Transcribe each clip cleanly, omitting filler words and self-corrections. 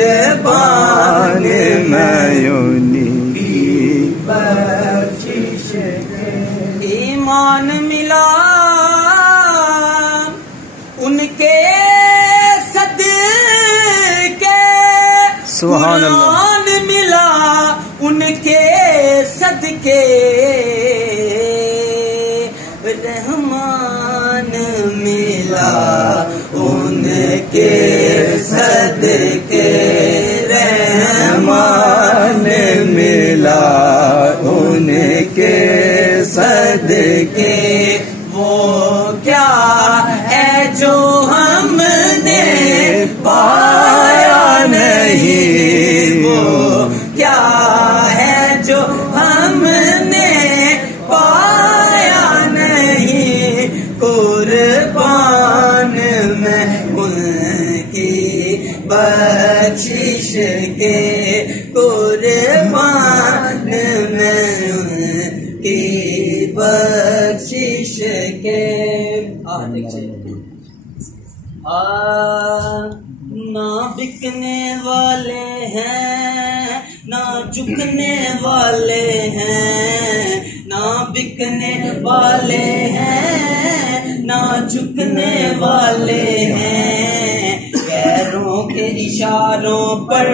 कुर्बान मैं उन्हीं बख्शिश के। ईमान मिला उनके सदके, सुभान अल्लाह। कुरान मिला उनके सदके, रहमान मिला उनके सदके, रहमान मिला उनके सदके। वो क्या है जो हमने पाया नहीं, वो क्या है जो हमने पाया नहीं, कुर्बान में उनकी बख्शिश के, कुर्बान में उनकी बख्शिश के। ना बिकने वाले हैं ना झुकने वाले हैं, ना बिकने वाले हैं ना झुकने वाले हैं, पैरों के इशारों पर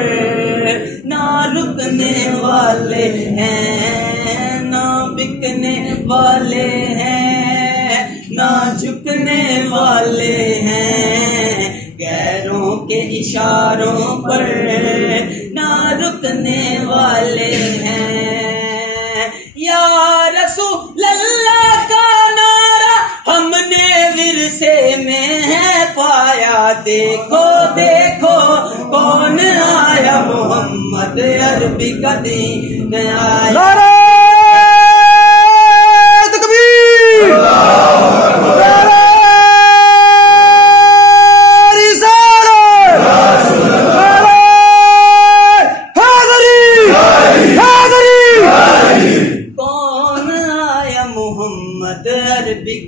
ना रुकने वाले हैं, ना बिकने वाले हैं ना झुकने वाले हैं, गैरों के इशारों पर ना रुकने वाले हैं। या रसूल अल्लाह का नारा हमने विरसे में है पाया, देखो देखो कौन आया, मोहम्मद अरबी का दीन आया।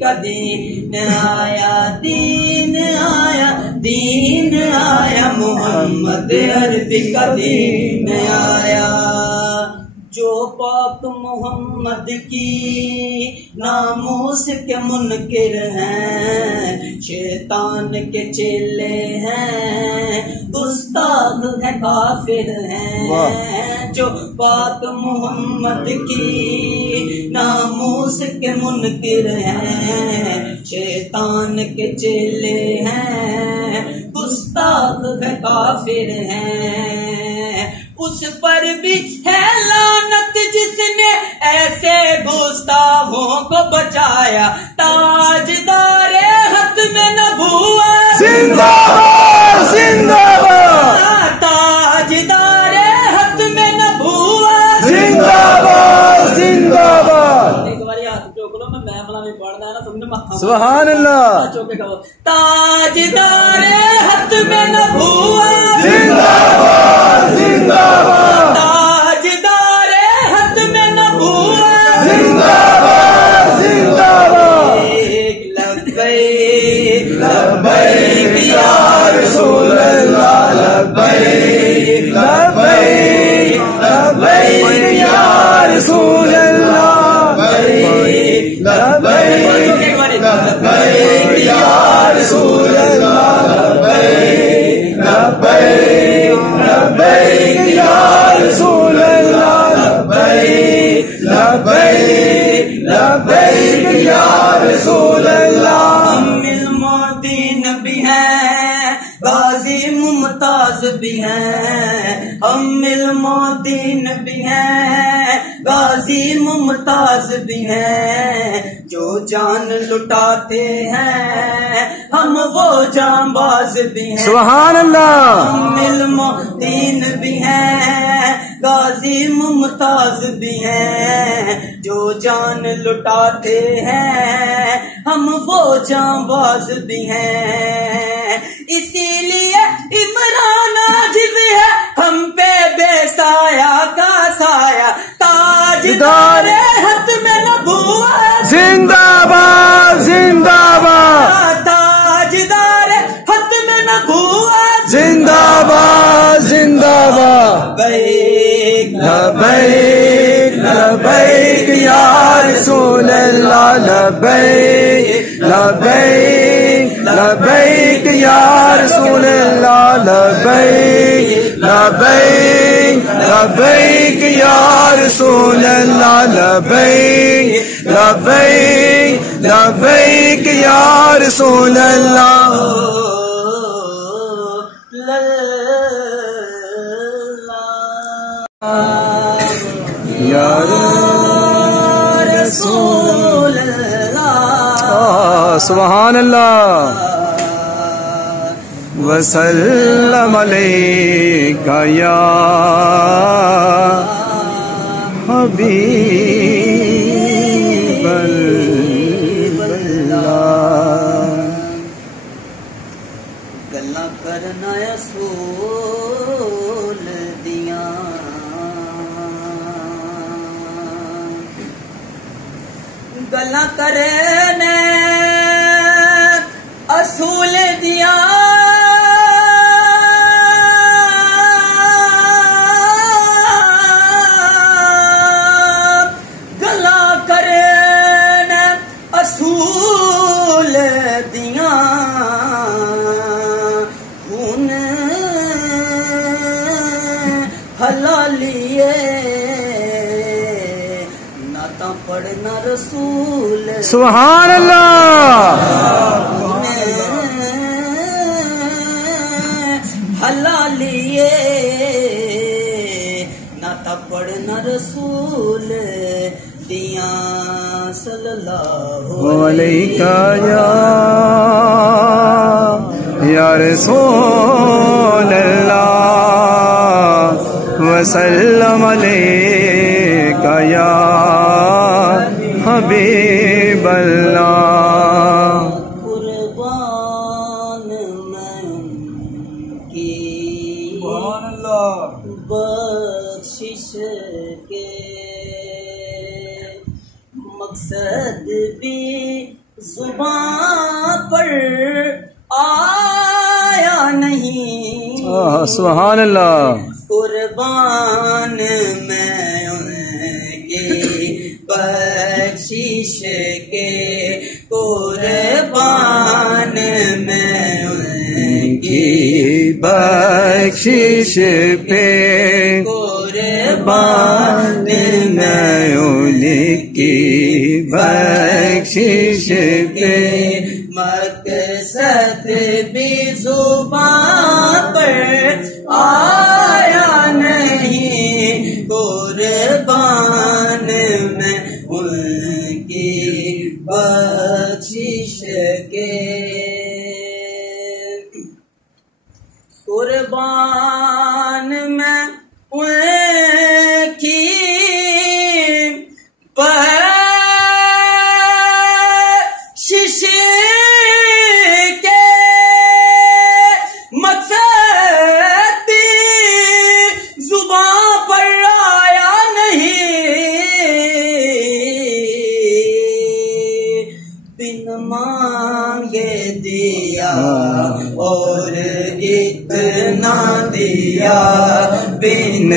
दीन आया, दीन आया, दीन आया, मोहम्मद अरबी का दीन आया। जो पाक मोहम्मद की नामोस के मुनकिर हैं, शैतान के चेले हैं, गुस्ताख है काफिर हैं। जो पाक मोहम्मद की नामोस के मुनकिर हैं, शैतान के चेले हैं, गुस्ताख है काफिर हैं। उस पर भी है लानत जिसने ऐसे गुस्ताखों को बचाया, ताजदारे हक में नबूवत जिंदाबाद जिंदाबाद, ताजदारे हक में नबूवत जिंदाबाद जिंदाबाद। एक बार हाथ चौक लो, मैं महफिल में पढ़ना है ना, तुमने मत सुभान अल्लाह। चौके कहो, ताजदारे हक में नबूवत जिंदाबाद जिंदाबाद, ताजदारे हक में नबूवत जिंदाबाद जिंदाबाद। लब्बैक लब्बैक या रसूल अल्लाह, लब्बैक लब्बैक लब्बैक या रसूल अल्लाह, लब्बैक लब्बैक या रसूल अल्लाह, लब्बैक लब्बैक लब्बैक या रसूल अल्लाह, लब्बैक लब्बैक लब्बैक या रसूल अल्लाह। अम्मिल मोदीन भी हैं, गाजी मुमताज भी हैं, अम्मिल मोदीन भी हैं, गाजी मुमताज भी हैं। जो जान लुटाते हैं हम वो जांबाज भी हैं। सुभान अल्लाह। अम्मिल मोदीन भी हैं, गाजी मुमताज भी हैं। जो जान लुटाते हैं हम वो जांबाज भी हैं। इसीलिए इमरान आजिज़ है हम पे बेसाया का साया, ताजदारे हक में नबूवत जिंदाबाद जिंदाबाद, ताजदारे हक में नबूवत जिंदाबाद जिंदाबाद। रसूल अल्लाह लबैक लबैक लबैक या रसूल अल्लाह लबैक लबैक लबैक या रसूल अल्लाह लबैक लबैक लबैक या रसूल अल्लाह या रसूल अल्लाह सुभान अल्लाह वसल्लम अलैका या हबीब अल्लाह गल्ला करना रसूल दिया गल्ला करना असूल दिया गल्ला करना असूल दिया खून हलालिए नाता पढ़ना रसूल सुभान अल्लाह हलालिए नाता पढ़ना रसूल दिया सल्लल्लाहु अलैका या रसूल अल्लाह वसल्लम अलैका या हबीब अल्लाह कुर्बान मैं की बख्शिश के मकसद भी जुबान पर आया नहीं सुभान अल्लाह कुर्बान मैं उनके बख्शिश के कुर्बान मैं उनकी बख्शिश पे कुर्बान मैं उनकी बख्शिश पे मकसद भी जुबान पर आया नहीं कुर्बान में उनकी बख्शिश के कुर्बान में उनकी बख्शिश के मकसद भी जुबान पर आया नहीं बिन मांगे दिया और इतना दिया बिन